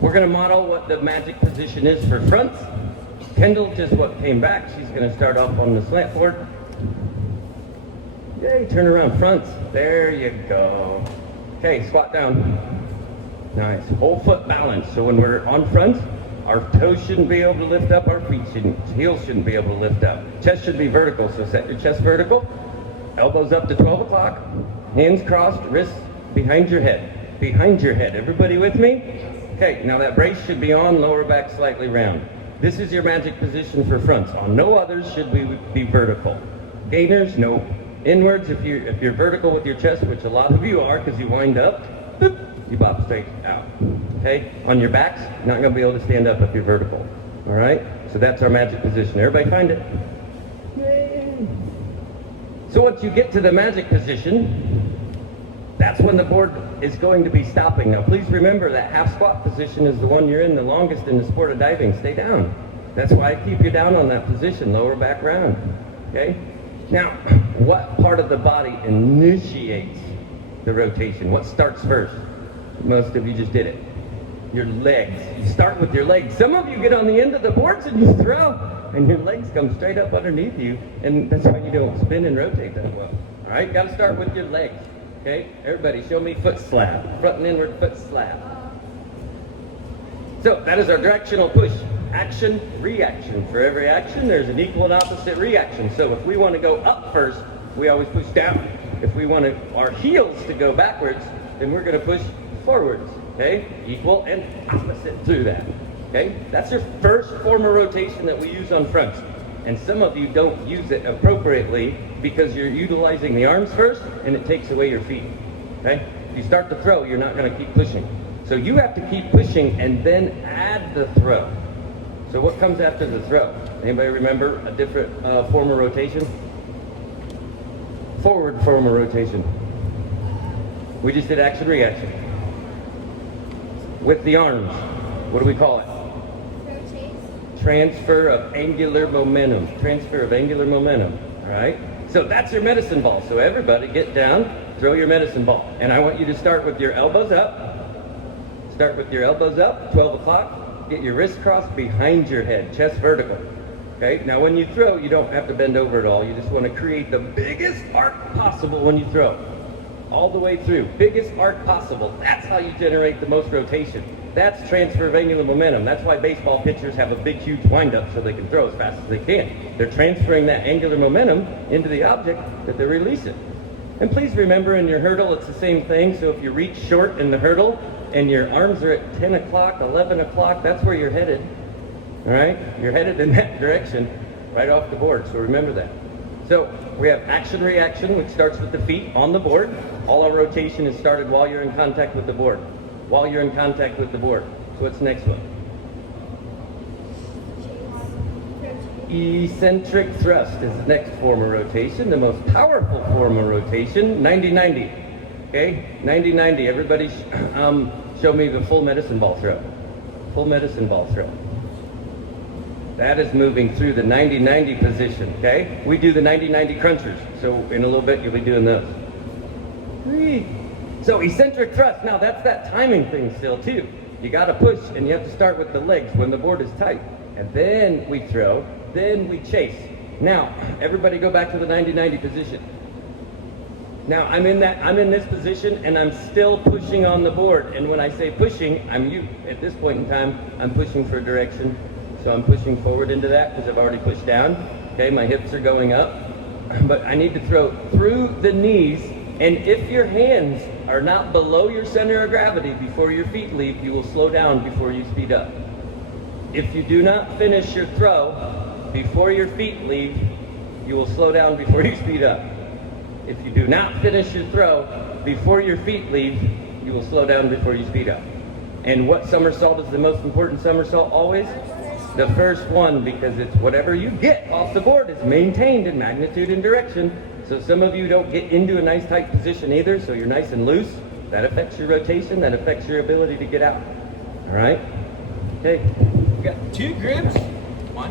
We're going to model what the magic position is for fronts. Kendall just what came back. She's going to start off on the slant board. Yay, turn around fronts. There you go. Okay, squat down. Nice. Whole foot balance. So when we're on fronts, our toes shouldn't be able to lift up, our heels shouldn't be able to lift up. Chest should be vertical, so set your chest vertical. Elbows up to 12 o'clock. Hands crossed, wrists behind your head. Behind your head. Everybody with me? Okay, now that brace should be on, lower back slightly round. This is your magic position for fronts. On no others should we be vertical. Gainers, no. Inwards, if you're vertical with your chest, which a lot of you are because you wind up, boop, you bop straight out. Okay? On your backs, you're not going to be able to stand up if you're vertical. All right? So that's our magic position. Everybody find it? Yay. So once you get to the magic position, that's when the board is going to be stopping. Now please remember that half squat position is the one you're in the longest in the sport of diving. Stay down. That's why I keep you down on that position, lower back round. Okay? Now, what part of the body initiates the rotation? What starts first? Most of you just did it. Your legs. You start with your legs. Some of you get on the end of the boards and you throw, and your legs come straight up underneath you, and that's why you don't spin and rotate that well. All right? Got to start with your legs. Okay, everybody show me foot slab, front and inward foot slab. So that is our directional push. Action, reaction. For every action, there's an equal and opposite reaction. So if we want to go up first, we always push down. If we want our heels to go backwards, then we're going to push forwards. Okay, equal and opposite through that. Okay, that's your first form of rotation that we use on fronts. And some of you don't use it appropriately because you're utilizing the arms first and it takes away your feet. Okay? If you start to throw, you're not going to keep pushing. So you have to keep pushing and then add the throw. So what comes after the throw? Anybody remember a different form of rotation? Forward form of rotation. We just did action reaction. With the arms. What do we call it? Transfer of angular momentum. Transfer of angular momentum. All right? So that's your medicine ball. So everybody get down, throw your medicine ball. And I want you to start with your elbows up. Start with your elbows up, 12 o'clock. Get your wrists crossed behind your head, chest vertical. Okay? Now when you throw, you don't have to bend over at all. You just want to create the biggest arc possible when you throw. All the way through. Biggest arc possible. That's how you generate the most rotation. That's transfer of angular momentum. That's why baseball pitchers have a big, huge windup so they can throw as fast as they can. They're transferring that angular momentum into the object that they're releasing. And please remember in your hurdle, it's the same thing. So if you reach short in the hurdle and your arms are at 10 o'clock, 11 o'clock, that's where you're headed. All right? You're headed in that direction right off the board. So remember that. So we have action reaction, which starts with the feet on the board. All our rotation is started while you're in contact with the board. While you're in contact with the board. So what's the next one? Eccentric thrust is the next form of rotation, the most powerful form of rotation, 90-90. Okay, 90-90. Everybody show me the full medicine ball throw. Full medicine ball throw. That is moving through the 90-90 position, okay? We do the 90-90 crunchers, so in a little bit you'll be doing those. So eccentric thrust, now that's that timing thing still too. You gotta push and you have to start with the legs when the board is tight. And then we throw, then we chase. Now, everybody go back to the 90-90 position. Now I'm in this position and I'm still pushing on the board. And when I say pushing, at this point in time, I'm pushing for direction. So I'm pushing forward into that because I've already pushed down. Okay, my hips are going up. But I need to throw through the knees. And if your hands are not below your center of gravity before your feet leave, you will slow down before you speed up. If you do not finish your throw before your feet leave, you will slow down before you speed up. If you do not finish your throw before your feet leave, you will slow down before you speed up. And what somersault is the most important somersault always? The first one, because it's whatever you get off the board is maintained in magnitude and direction. So some of you don't get into a nice tight position either, so you're nice and loose. That affects your rotation, that affects your ability to get out. All right? Okay. We got 2 grips. 1,